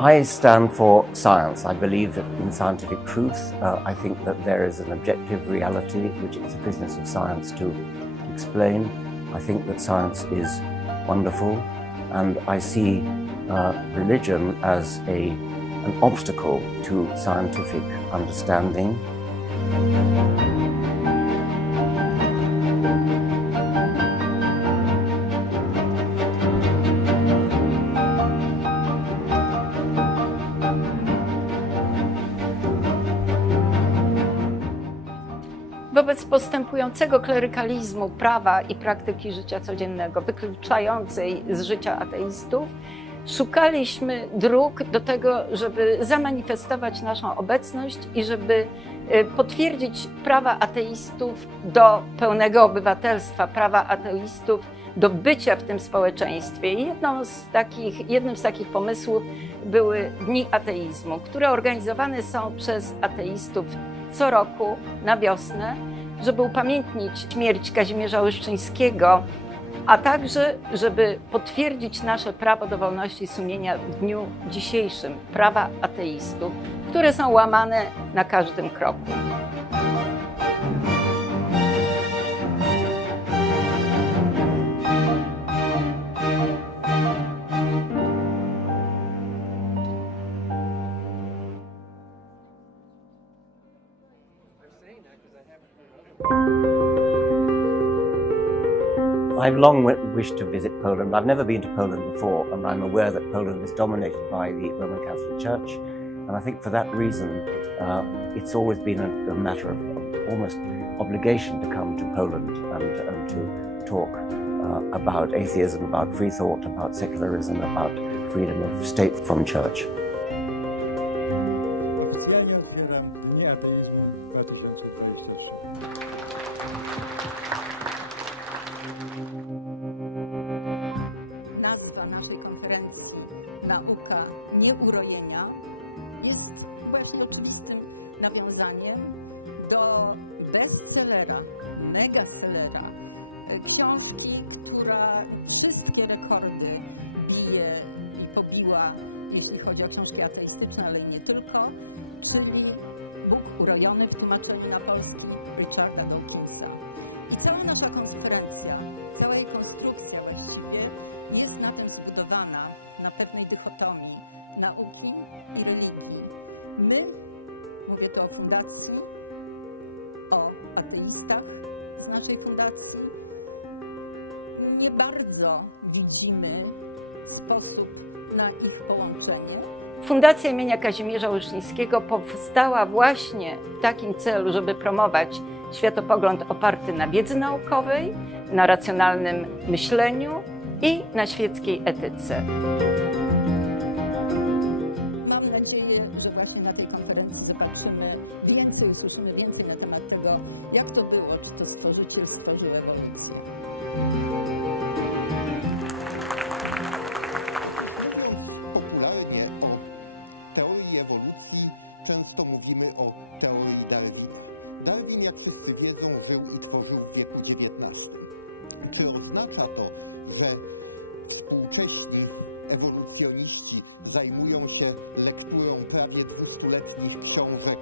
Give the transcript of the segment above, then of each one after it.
I stand for science. I believe that in scientific truth. I think that there is an objective reality which it's the business of science to explain. I think that science is wonderful, and I see religion as an obstacle to scientific understanding. Wobec postępującego klerykalizmu prawa i praktyki życia codziennego, wykluczającej z życia ateistów, szukaliśmy dróg do tego, żeby zamanifestować naszą obecność i żeby potwierdzić prawa ateistów do pełnego obywatelstwa, prawa ateistów do bycia w tym społeczeństwie. Jednym z takich pomysłów były Dni Ateizmu, które organizowane są przez ateistów co roku na wiosnę, żeby upamiętnić śmierć Kazimierza Łyszczyńskiego, a także żeby potwierdzić nasze prawo do wolności sumienia w dniu dzisiejszym, prawa ateistów, które są łamane na każdym kroku. I've long wished to visit Poland. I've never been to Poland before, and I'm aware that Poland is dominated by the Roman Catholic Church. And I think for that reason, it's always been a matter of almost obligation to come to Poland and to talk about atheism, about free thought, about secularism, about freedom of state from church. Nazwa naszej konferencji, Nauka Nieurojenia, jest właśnie oczywistym nawiązaniem do bestsellera, megasellera, książki, która wszystkie rekordy bije i pobiła, jeśli chodzi o książki ateistyczne, ale i nie tylko, czyli Bóg urojony w tłumaczeniu na polski Richarda Dawkinsa. I cała nasza konferencja, cała jej konstrukcja właściwie jest na tym zbudowana, na pewnej dychotomii nauki i religii. My, mówię tu o fundacji, o ateistach z naszej fundacji, nie bardzo widzimy sposób na ich połączenie. Fundacja imienia Kazimierza Łyszczyńskiego powstała właśnie w takim celu, żeby promować światopogląd oparty na wiedzy naukowej, na racjonalnym myśleniu i na świeckiej etyce. Mam nadzieję, że właśnie na tej konferencji zobaczymy więcej, usłyszymy więcej na temat tego, jak to było, czy to stworzyciel stworzył ewolucję. Popularnie o teorii ewolucji często mówimy o teorii Darwina. Darwin, jak wszyscy wiedzą, żył i tworzył w wieku XIX. Czy oznacza to, że współcześni ewolucjoniści zajmują się lekturą prawie 200-letnich książek,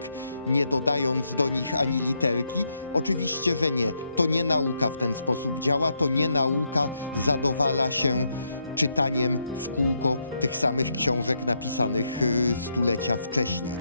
nie dodając do nich ani literki? Oczywiście, że nie. To nie nauka w ten sposób działa, to nie nauka zadowala się czytaniem tych samych książek napisanych stulecia wcześniej.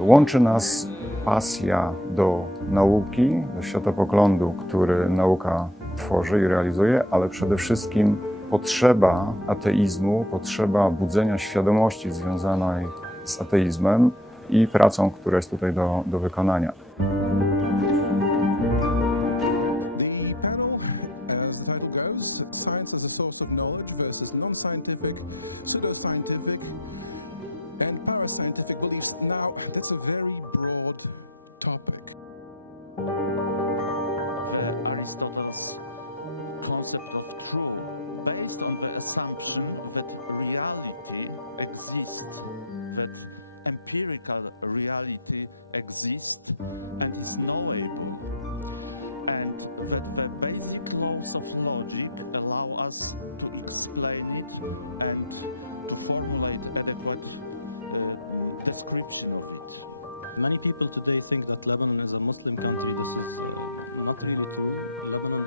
Łączy nas pasja do nauki, do światopoglądu, który nauka tworzy i realizuje, ale przede wszystkim potrzeba ateizmu, potrzeba budzenia świadomości związanej z ateizmem i pracą, która jest tutaj do wykonania. Science as a source of knowledge versus non-scientific, pseudoscientific, and our scientific beliefs. Now, that's a very broad topic. Aristotle's concept of truth, based on the assumption that reality exists, that empirical reality exists and is knowable, and that the basic laws of logic allow us to explain it and to formulate adequate description of it. Many people today think that Lebanon is a Muslim country. This is not really true. Lebanon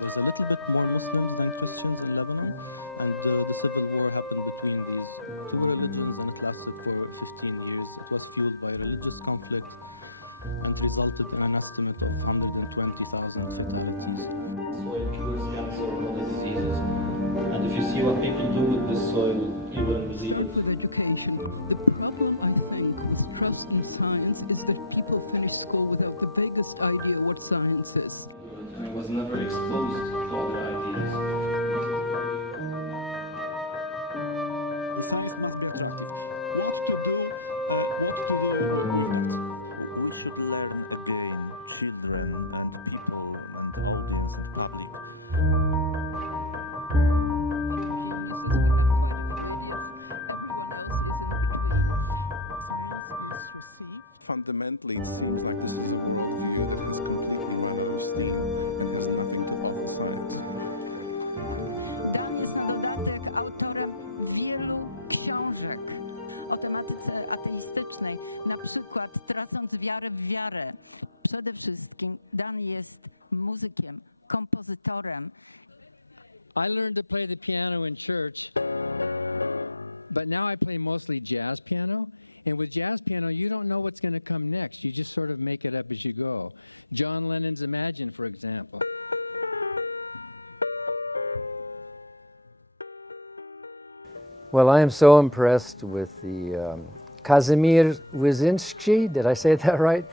there's a little bit more Muslims than Christians in Lebanon, and the civil war happened between these two religions, and it lasted for 15 years. It was fueled by religious conflict and resulted in an estimate of 120,000 fatalities. Soil cures cancer and other diseases, and if you see what people do with this soil, you wouldn't believe it. Education. The problem, I think, with trust in science is that people finish school without the biggest idea what science is. I was never exposed to other ideas. Science must be attractive. What to do, what to learn. We should learn again, children and people and audience and public. Fundamentally, things like this is a worldview that is completely well understood and has nothing to offer science. Dan jest na dodatek autorem wielu książek o tematyce ateistycznej, na przykład Tracąc wiarę w wiarę. Przede wszystkim Dan jest muzykiem, kompozytorem. I learned to play the piano in church, but now I play mostly jazz piano. And with jazz piano, you don't know what's going to come next. You just sort of make it up as you go. John Lennon's Imagine, for example. Well, I am so impressed with the Kazimierz Wyszynski, did I say that right?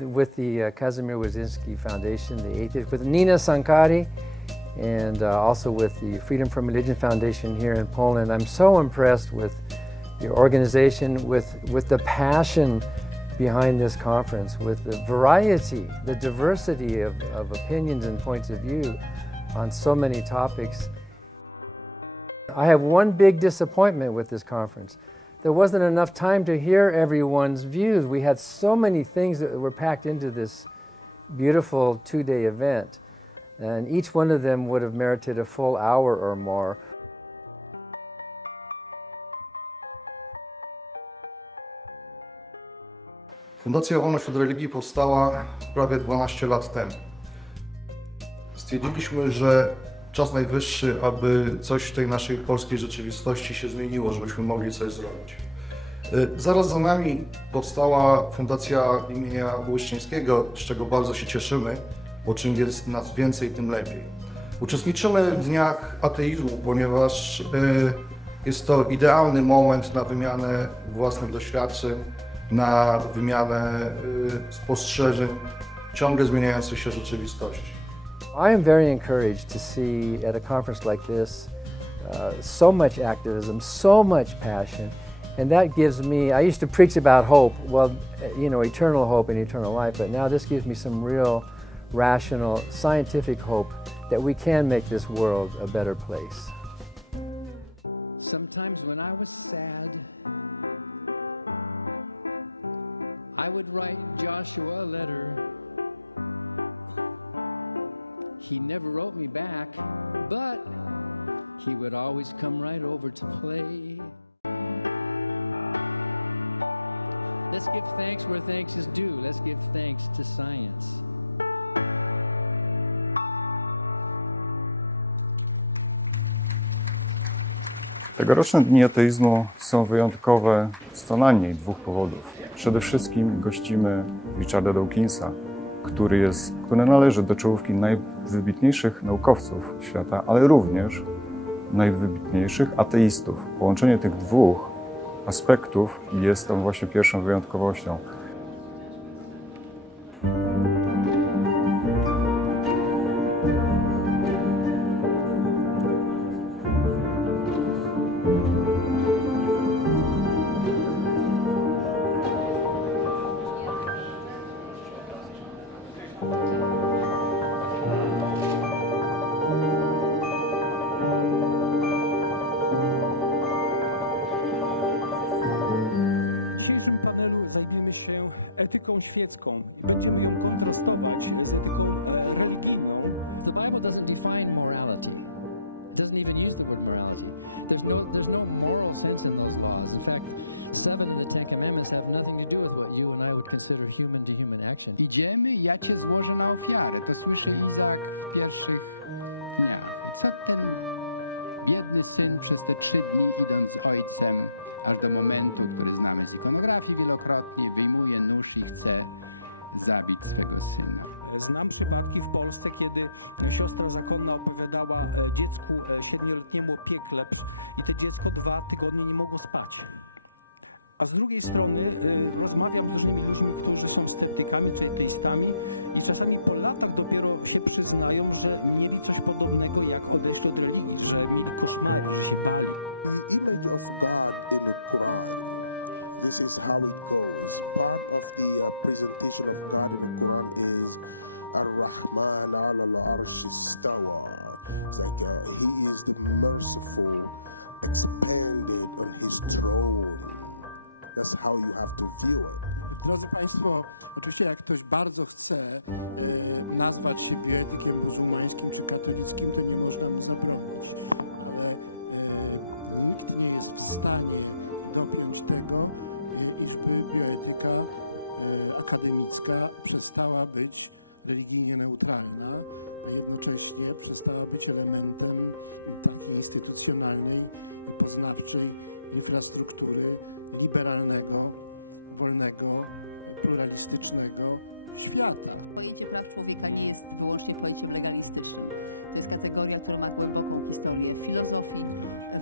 With the Kazimierz Wyszynski Foundation, the atheist, with Nina Sankari, and also with the Freedom from Religion Foundation here in Poland. I'm so impressed with your organization, with the passion behind this conference, with the variety, the diversity of opinions and points of view on so many topics. I have one big disappointment with this conference. There wasn't enough time to hear everyone's views. We had so many things that were packed into this beautiful two-day event, and each one of them would have merited a full hour or more. Fundacja Wolność od Religii powstała prawie 12 lat temu. Stwierdziliśmy, że czas najwyższy, aby coś w tej naszej polskiej rzeczywistości się zmieniło, żebyśmy mogli coś zrobić. Zaraz za nami powstała Fundacja imienia Łyszczyńskiego, z czego bardzo się cieszymy, bo czym jest nas więcej, tym lepiej. Uczestniczymy w Dniach Ateizmu, ponieważ jest to idealny moment na wymianę własnych doświadczeń, na wymianę spostrzeżeń ciągle zmieniającej się rzeczywistości. I am very encouraged to see at a conference like this so much activism, so much passion, and that gives me, I used to preach about hope, well, you know, eternal hope and eternal life, but now this gives me some real rational, scientific hope that we can make this world a better place. Sometimes when I was sad, I would write Joshua a letter. He never wrote me back, but he would always come right over to play. Let's give thanks where thanks is due. Let's give thanks to science. Tegoroczne Dni Ateizmu są wyjątkowe z co najmniej dwóch powodów. Przede wszystkim gościmy Richarda Dawkinsa, który należy do czołówki najwybitniejszych naukowców świata, ale również najwybitniejszych ateistów. Połączenie tych dwóch aspektów jest tą właśnie pierwszą wyjątkowością. świecką i będziemy ją kontrastować z etyką religijną. The Bible doesn't define morality. It doesn't even use the word morality. There's no moral sense in those laws. In fact, 7 of the 10 commandments have nothing to do with what you and I would consider human-to-human action. Idziemy, ja cię złożę na ofiarę. To słyszy Izaak w pierwszych dniach. Co ten biedny syn przez te 3 dni, idąc z ojcem, aż do momentu, który znamy z ikonografii wielokrotnie, wyjmuje nóż i chce zabić swego syna. Znam przypadki w Polsce, kiedy siostra zakonna opowiadała dziecku 7-letniemu o piekle i to dziecko 2 tygodnie nie mogło spać. A z drugiej strony rozmawiam z różnymi ludźmi, którzy są sceptykami czy ateistami i czasami po latach dopiero się przyznają, że mieli coś podobnego jak odejść od religii, że mieli koszmary, że się bali. The image of God in the Quran. This is how it goes. Part of the presentation of God in the Quran is Ar-Rahman ala al-Arsh istawa. It's like he is the merciful, expanded on his throne. That's how you have to view it. Drodzy Państwo, oczywiście jak ktoś bardzo chce nazwać się etykiem muzułmańskim czy katolickim, to nie można mu zabronić. Ale nikt nie jest w stanie dopiąć tego, iżby bioetyka akademicka przestała być religijnie neutralna, a jednocześnie przestała być elementem takiej instytucjonalnej, poznawczej infrastruktury liberalnego, wolnego, pluralistycznego świata. Pojęcie praw człowieka nie jest wyłącznie pojęciem legalistycznym. To jest kategoria, która ma głęboką historię w filozofii,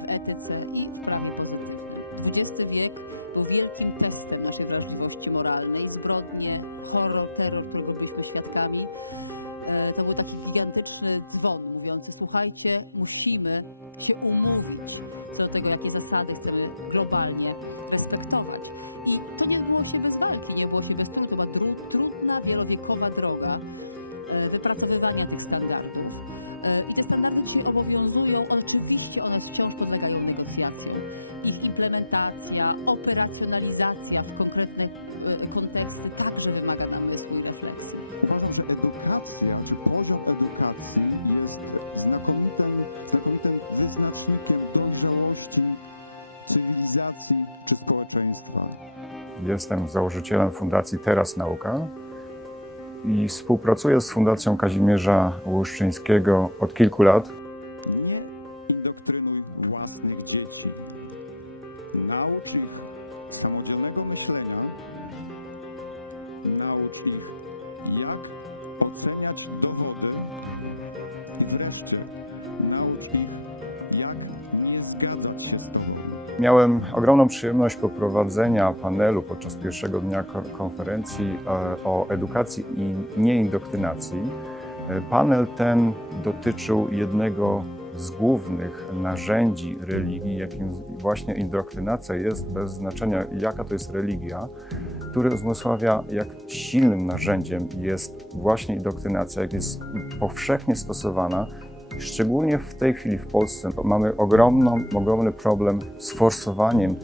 w etyce i w prawie politycznym. XX wiek był wielkim testem naszej wrażliwości moralnej. Zbrodnie, horror, terror, którego byliśmy świadkami, to był taki gigantyczny dzwon mówiący: słuchajcie, musimy się umówić co do tego, jakie zasady chcemy globalnie respektować. I to nie było się bez walki, nie było się bez trudu. To była trudna, wielowiekowa droga wypracowywania tych standardów. I te standardy dzisiaj obowiązują. Oczywiście one wciąż podlegają negocjacjom. Ich implementacja, operacjonalizacja w konkretne konteksty także wymaga namysłu i refleksji. Uważam, że edukacja, że poziom edukacji jest znakomitym wyznacznikiem dojrzałości cywilizacji czy społeczeństwa. Jestem założycielem Fundacji Teraz Nauka i współpracuję z Fundacją Kazimierza Łuszczyńskiego od kilku lat. Nie indoktrynuj własnych dzieci. Naucz ich samodzielnego myślenia. Naucz ich, jak oceniać dowody. I wreszcie naucz ich, jak nie zgadzać się z tobą. Miałem ogromną przyjemność poprowadzenia panelu podczas pierwszego dnia konferencji o edukacji i nieindoktrynacji. Panel ten dotyczył jednego z głównych narzędzi religii, jakim właśnie indoktrynacja jest, bez znaczenia jaka to jest religia, który uzmysławia, jak silnym narzędziem jest właśnie indoktrynacja, jak jest powszechnie stosowana. Szczególnie w tej chwili w Polsce mamy ogromny problem z forsowaniem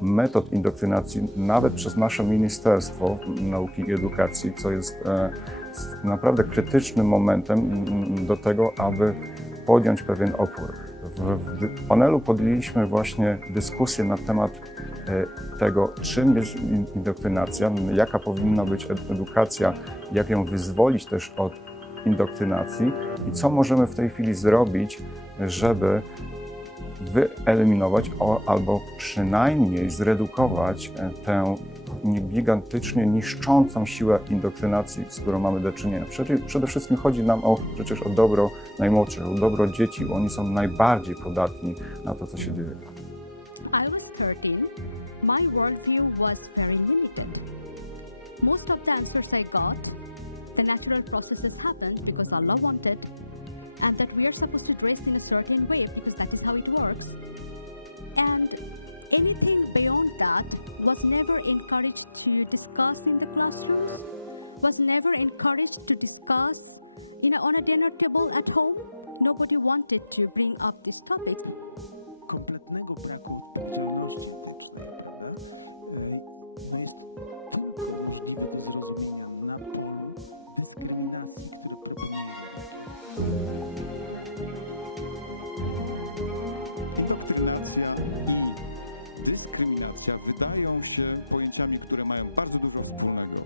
metod indoktrynacji nawet przez nasze Ministerstwo Nauki i Edukacji, co jest naprawdę krytycznym momentem do tego, aby podjąć pewien opór. W panelu podjęliśmy właśnie dyskusję na temat tego, czym jest indoktrynacja, jaka powinna być edukacja, jak ją wyzwolić też od indoktrynacji i co możemy w tej chwili zrobić, żeby wyeliminować albo przynajmniej zredukować tę gigantycznie niszczącą siłę indoktrynacji, z którą mamy do czynienia. Przede wszystkim chodzi nam przecież o dobro najmłodszych, o dobro dzieci, bo oni są najbardziej podatni na to, co się dzieje. I was 13. My worldview was very limited. Most of the answers I got, the natural processes happened because Allah wanted, and that we are supposed to dress in a certain way because that is how it works. And anything beyond that was never encouraged to discuss in the classroom, was never encouraged to discuss on a dinner table at home. Nobody wanted to bring up this topic. Kompletnego braku zdolności etycznej, prawda? No jest trudno możliwe do zrozumienia bardzo dużo wspólnego.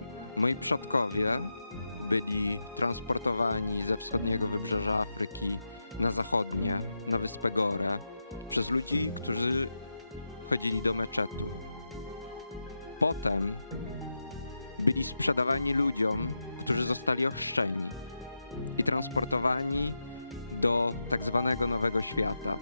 Moi przodkowie byli transportowani ze wschodniego wybrzeża Afryki na zachodnie, na wyspę Gorę, przez ludzi, którzy wchodzili do meczetu. Potem byli sprzedawani ludziom, którzy zostali ochrzczeni i transportowani do tak zwanego Nowego Świata.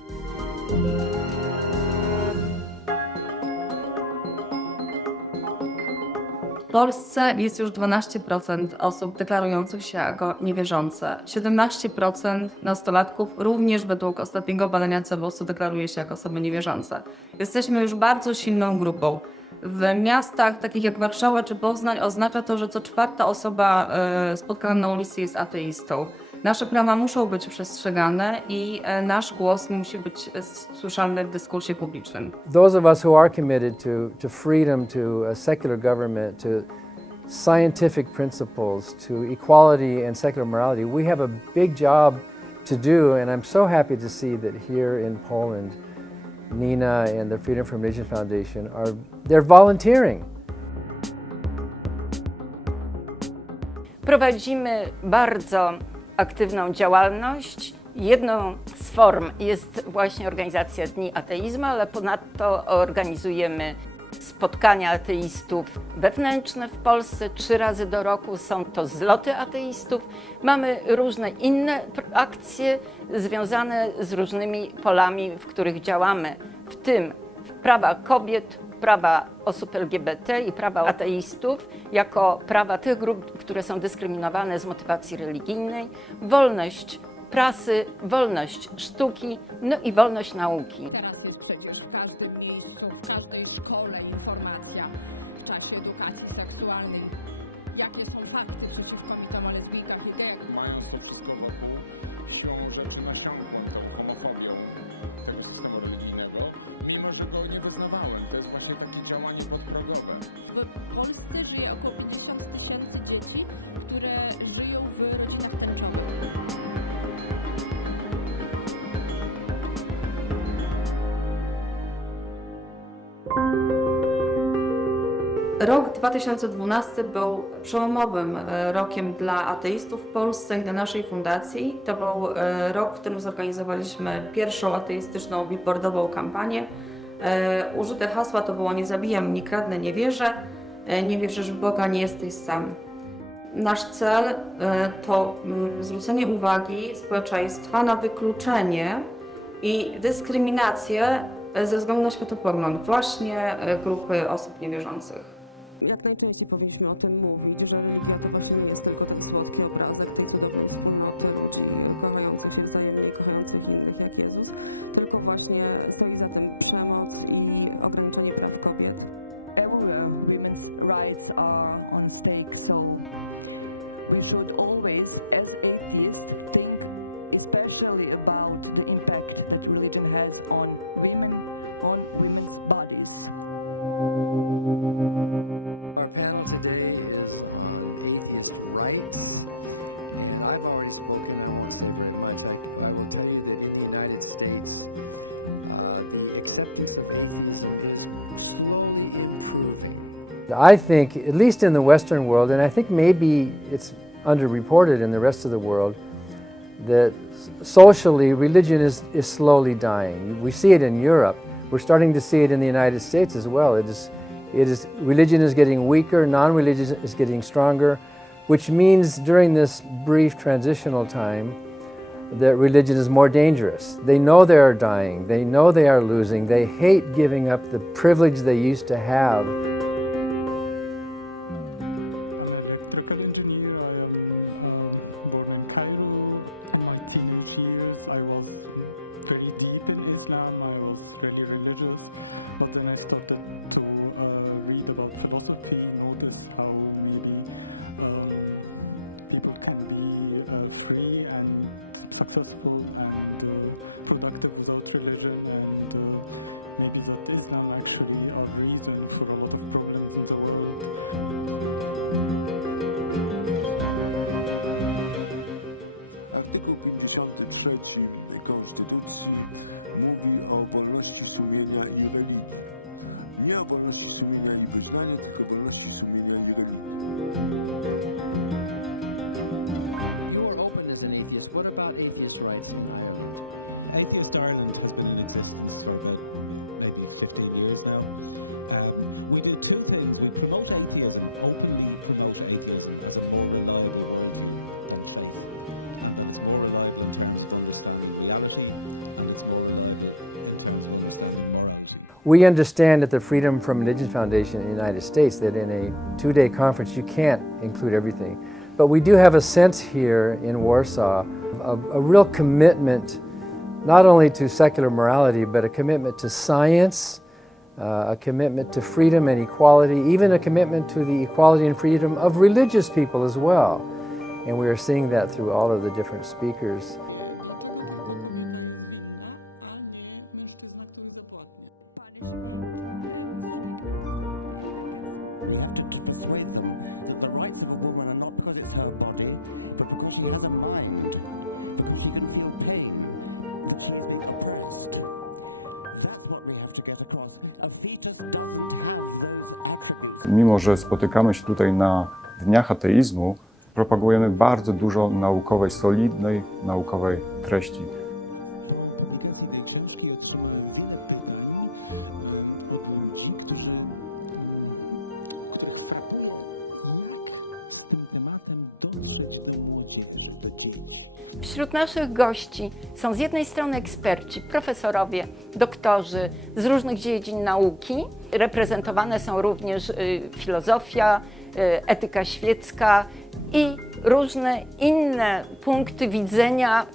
W Polsce jest już 12% osób deklarujących się jako niewierzące. 17% nastolatków również według ostatniego badania CBOS-u deklaruje się jako osoby niewierzące. Jesteśmy już bardzo silną grupą. W miastach takich jak Warszawa czy Poznań oznacza to, że co czwarta osoba spotkana na ulicy jest ateistą. Nasze prawa muszą być przestrzegane i nasz głos musi być słyszalny w dyskursie publicznym. Those of us who are committed to freedom, to a secular government, to scientific principles, to equality and secular morality, we have a big job to do, and I'm so happy to see that here in Poland, Nina and the Freedom from Religion Foundation they're volunteering. Prowadzimy bardzo aktywną działalność. Jedną z form jest właśnie organizacja Dni Ateizmu, ale ponadto organizujemy spotkania ateistów wewnętrzne w Polsce 3 razy do roku. Są to zloty ateistów. Mamy różne inne akcje związane z różnymi polami, w których działamy, w tym prawa kobiet, prawa osób LGBT i prawa ateistów jako prawa tych grup, które są dyskryminowane z motywacji religijnej, wolność prasy, wolność sztuki, no i wolność nauki. Teraz jest przecież w każdym miejscu, w każdej szkole informacja w czasie edukacji seksualnej. Jakie są fakty przeciwko ludziom o lesbijkach i gejach? Mając to wszystko wokół, siłą rzeczy nasiągną tą homofobią tego systemu religijnego, mimo że go nie wyznawałem. To jest właśnie takie działanie podprogowe. W Polsce żyje około 50 000 dzieci, które żyją w rodzinach tęczowych. Rok 2012 był przełomowym rokiem dla ateistów w Polsce i dla naszej fundacji. To był rok, w którym zorganizowaliśmy pierwszą ateistyczną billboardową kampanię. Użyte hasła to było: nie zabijam, nie kradnę, nie wierzysz w Boga, nie jesteś sam. Nasz cel to zwrócenie uwagi społeczeństwa na wykluczenie i dyskryminację ze względu na światopogląd właśnie grupy osób niewierzących. Jak najczęściej powinniśmy o tym mówić, że religia to właśnie nie jest tylko ten słodki obrazek tej cudownej wspólnoty ludzi kochających się wzajemnie i kochających innych jak Jezus, tylko właśnie stoi za tym przemoc i ograniczenie praw kobiet. Everywhere women's rights are on stake, so we should always, as atheists, think especially about the impact that religion has on women's bodies. Our panel today is on atheist rights, and I've already spoken. I won't say very much. I will tell you that in the United States, the acceptance of atheism is slowly improving. I think, at least in the Western world, and I think maybe it's underreported in the rest of the world, that socially religion is slowly dying. We see it in Europe. We're starting to see it in the United States as well. Religion is getting weaker, non-religion is getting stronger, which means during this brief transitional time that religion is more dangerous. They know they are dying, they know they are losing, they hate giving up the privilege they used to have. successful and productive without religion, and maybe that Islam actually are reason for a lot of We understand at the Freedom from Religion Foundation in the United States that in a 2-day conference you can't include everything. But we do have a sense here in Warsaw of a real commitment not only to secular morality, but a commitment to science, a commitment to freedom and equality, even a commitment to the equality and freedom of religious people as well. And we are seeing that through all of the different speakers. Mimo że spotykamy się tutaj na Dniach Ateizmu, propagujemy bardzo dużo naukowej, solidnej naukowej treści. Wśród naszych gości są z jednej strony eksperci, profesorowie, doktorzy z różnych dziedzin nauki. Reprezentowane są również filozofia, etyka świecka i różne inne punkty widzenia.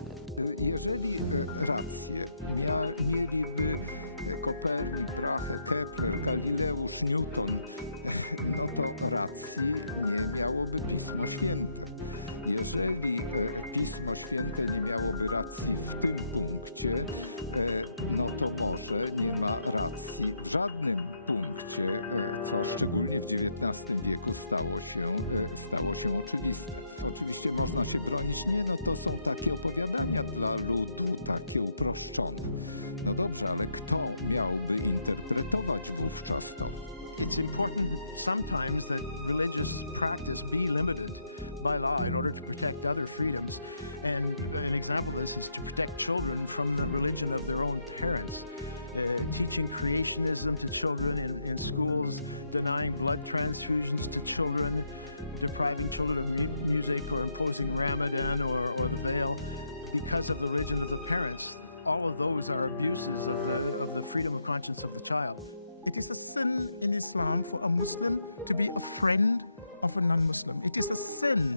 It is a sin in Islam for a Muslim to be a friend of a non-Muslim. It is a sin.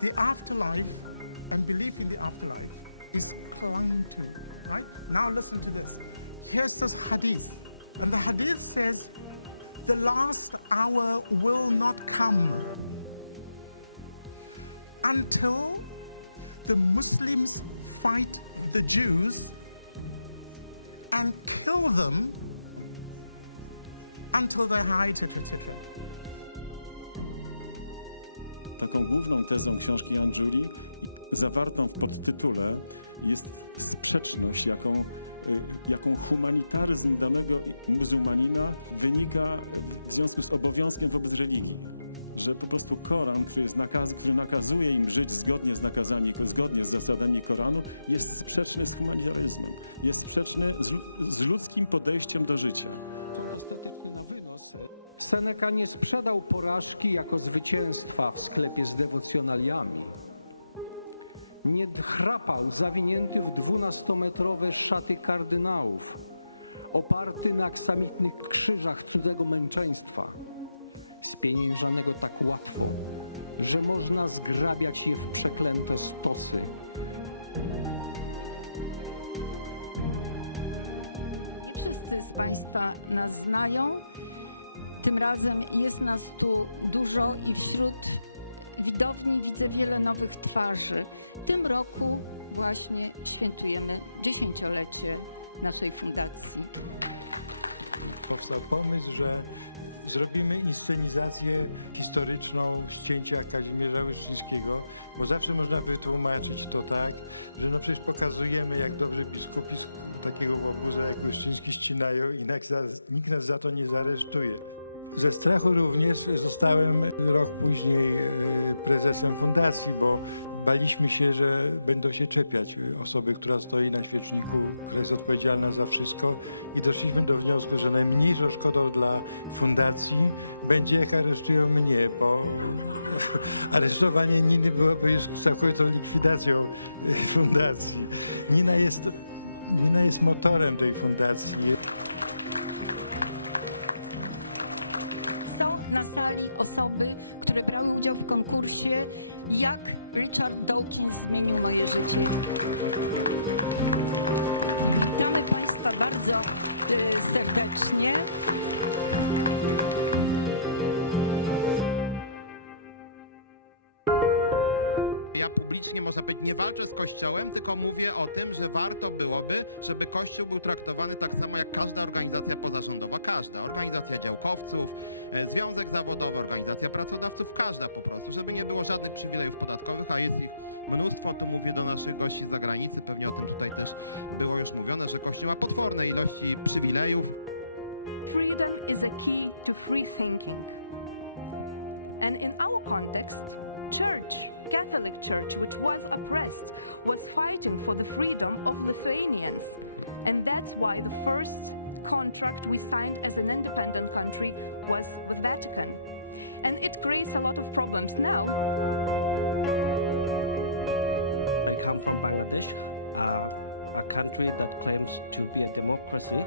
The afterlife and belief in the afterlife is blind to, right? Now listen to this. Here's this hadith. And the hadith says, the last hour will not come until the Muslims fight the Jews and kill them until their hide is Taką główną tezą książki Anjuli, zawartą w podtytule, jest sprzeczność, jaką humanitaryzm danego muzułmanina wynika w związku z obowiązkiem wobec religii. Że po prostu Koran, który nakazuje im żyć zgodnie z nakazami, zgodnie z zasadami Koranu, jest sprzeczny z humanitaryzmem, jest sprzeczny z ludzkim podejściem do życia. Seneca nie sprzedał porażki jako zwycięstwa w sklepie z dewocjonaliami. Nie chrapał zawinięty w 12-metrowe szaty kardynałów, oparty na aksamitnych krzyżach cudzego męczeństwa, spieniężanego tak łatwo, że można zgrabiać je w przeklęte stosy. Wszyscy z Państwa nas znają. Tym razem jest nas tu dużo i wśród widowni widzę wiele nowych twarzy. W tym roku właśnie świętujemy 10-lecie naszej fundacji. Powstał pomysł, że zrobimy inscenizację historyczną ścięcia Kazimierza Wyszyńskiego, bo zawsze można wytłumaczyć to tak, że no przecież pokazujemy, jak dobrze biskupi z takiego łobuza jak Wyszyński ścinają i nikt nas za to nie zaresztuje. Ze strachu również zostałem rok później prezesem fundacji, bo baliśmy się, że będą się czepiać osoby, która stoi na świeczniku, jest odpowiedzialna za wszystko i doszliśmy do wniosku, że najmniejszą szkodą dla fundacji będzie jak aresztują mnie, bo aresztowanie Niny byłoby już całkowitą likwidacją fundacji. Nina jest motorem tej fundacji. traktowany tak samo jak każda organizacja pozarządowa, każda. Organizacja działkowców, związek zawodowy, organizacja pracodawców, każda po prostu, żeby nie było żadnych przywilejów podatkowych, a jest ich mnóstwo. Tu mówię do naszych gości z zagranicy, pewnie o tym tutaj też było już mówione, że Kościół ma potworne ilości przywilejów. Freedom is a key to free thinking. And in our context, Catholic Church, which was oppressed, was fighting for the freedom of Lithuanians. And that's why the first contract we signed as an independent country was with Vatican. And it creates a lot of problems now. I come from Bangladesh, a country that claims to be a democracy,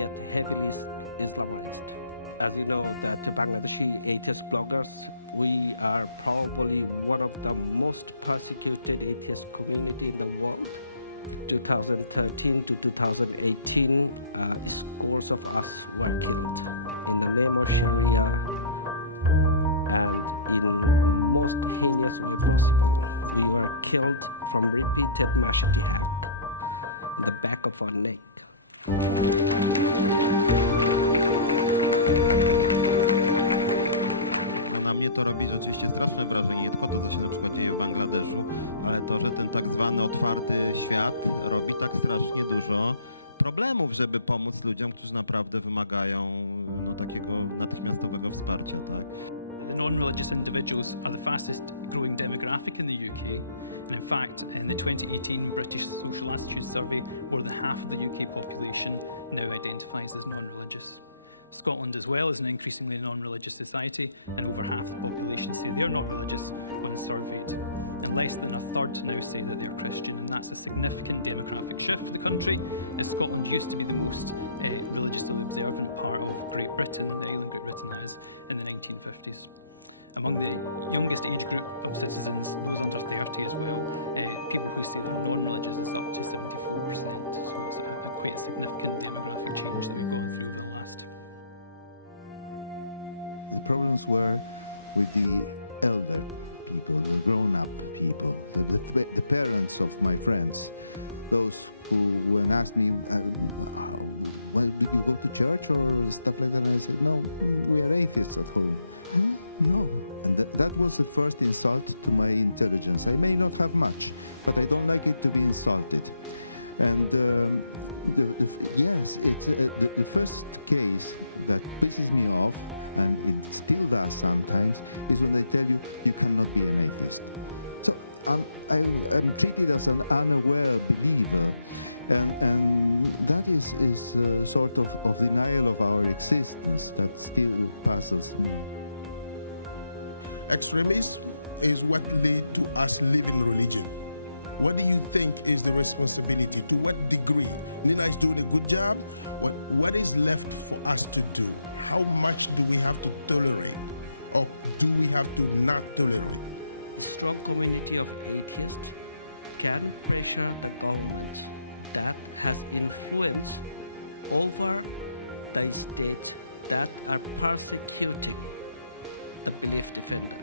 yet heavily Islamized. As you know, that Bangladeshi atheist bloggers, we are probably one of the most persecuted atheist community in the world. 2013 to 2018, scores of us were killed in the name of Sharia, and in most heinous ways. We were killed from repeated mashtiah in the back of our neck. Na mnie to robi rzeczywiście straszne wrażenie, nie tylko to, co się na przykład dzieje w Bangladeszu, ale to, że ten tak zwany otwarty świat robi tak strasznie dużo problemów, żeby pomóc ludziom, którzy naprawdę wymagają takiego natychmiastowego wsparcia. Tak? Non-religious individuals are the fastest growing demographic in the UK. And in fact, in the 2018 British Social Attitude Survey, more than half of the UK population now identifies as non-religious. Scotland as well is an increasingly non-religious society, and over half the population say they're not religious when surveyed. And less than a third now say that they're Christian, and that's a significant demographic shift for the country, as Scotland used to be the most religiously observant part of Great Britain, the island Great Britain has, in the 1950s. Among the youngest age group of citizens, those under 30 as well, people who stay non-religious is up to 74%. So quite a significant demographic change that we've gone through over the last. The problems were with the elder people, the grown-up people, the parents of my friends, those who were asking me, well, did you go to church or stuff like that? And I said, no, we are atheists at home. No. And that was the first insult to my intelligence. I may not have much, but I don't like it to be insulted. And yes, the first case that pisses me off, and it still does sometimes, is when I tell you, you cannot be an atheist. So I'm treated as an unaware believer, and that is sort of denial of our existence that still puzzles me. Extremists is what lead to us living religion. What do you think is the responsibility? To what degree? You guys doing a good job? What is left for us to do? How much do we have to tolerate? Or do we have to not tolerate? The strong community of atheists can pressure the government that has influence over the states that are persecuting the base defenders.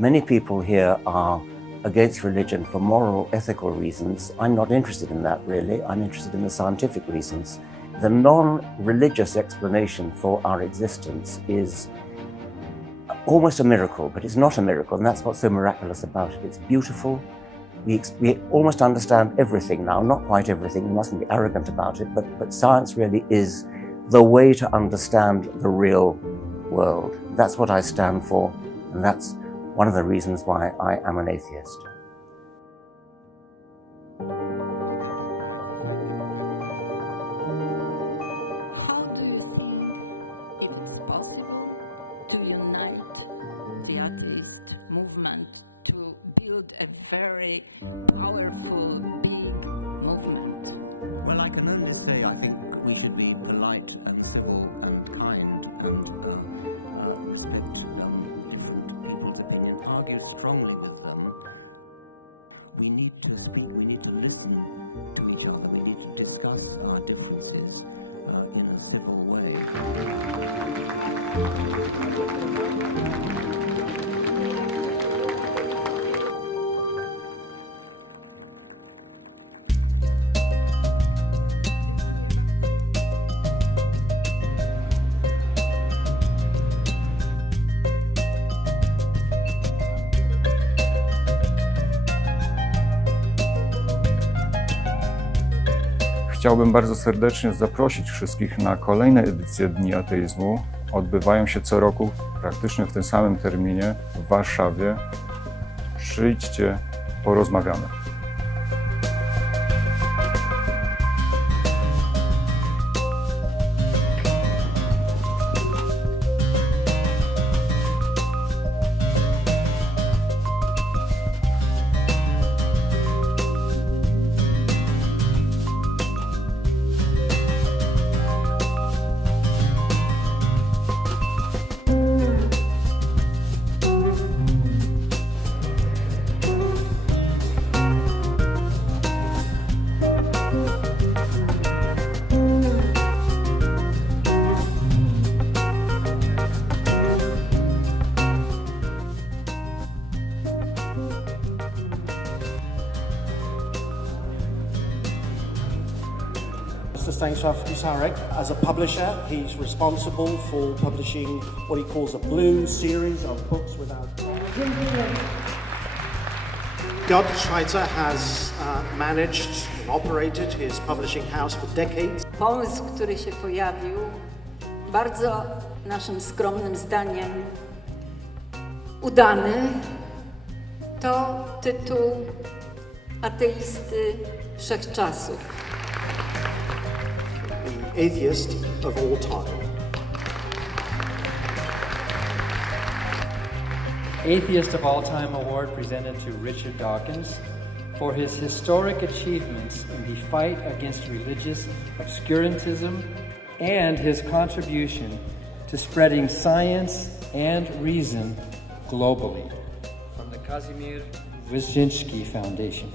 Many people here are against religion for moral, ethical reasons. I'm not interested in that, really. I'm interested in the scientific reasons. The non-religious explanation for our existence is almost a miracle, but it's not a miracle, and that's what's so miraculous about it. It's beautiful. We almost understand everything now, not quite everything, we mustn't be arrogant about it, but science really is the way to understand the real world. That's what I stand for, and that's one of the reasons why I am an atheist. How do you think it is possible to unite the atheist movement to build a very powerful, big movement? Well, I can only say I think we should be polite and civil and kind and respect different people's opinion, argue strongly with them. We need to speak, we need to listen to each other, we need to discuss our differences in a civil way. Chciałbym bardzo serdecznie zaprosić wszystkich na kolejne edycje Dni Ateizmu. Odbywają się co roku, praktycznie w tym samym terminie w Warszawie. Przyjdźcie, porozmawiamy. Mr. Stanisław Husarek. As a publisher, he's responsible for publishing what he calls a blue series of books without... Gerd Schweitzer has managed and operated his publishing house for decades. Pomysł, który się pojawił, bardzo naszym skromnym zdaniem udany, to tytuł Ateisty Wszechczasów. The atheist of all time. Atheist of All Time Award presented to Richard Dawkins for his historic achievements in the fight against religious obscurantism and his contribution to spreading science and reason globally. From the Kazimierz Wyszynski Foundation.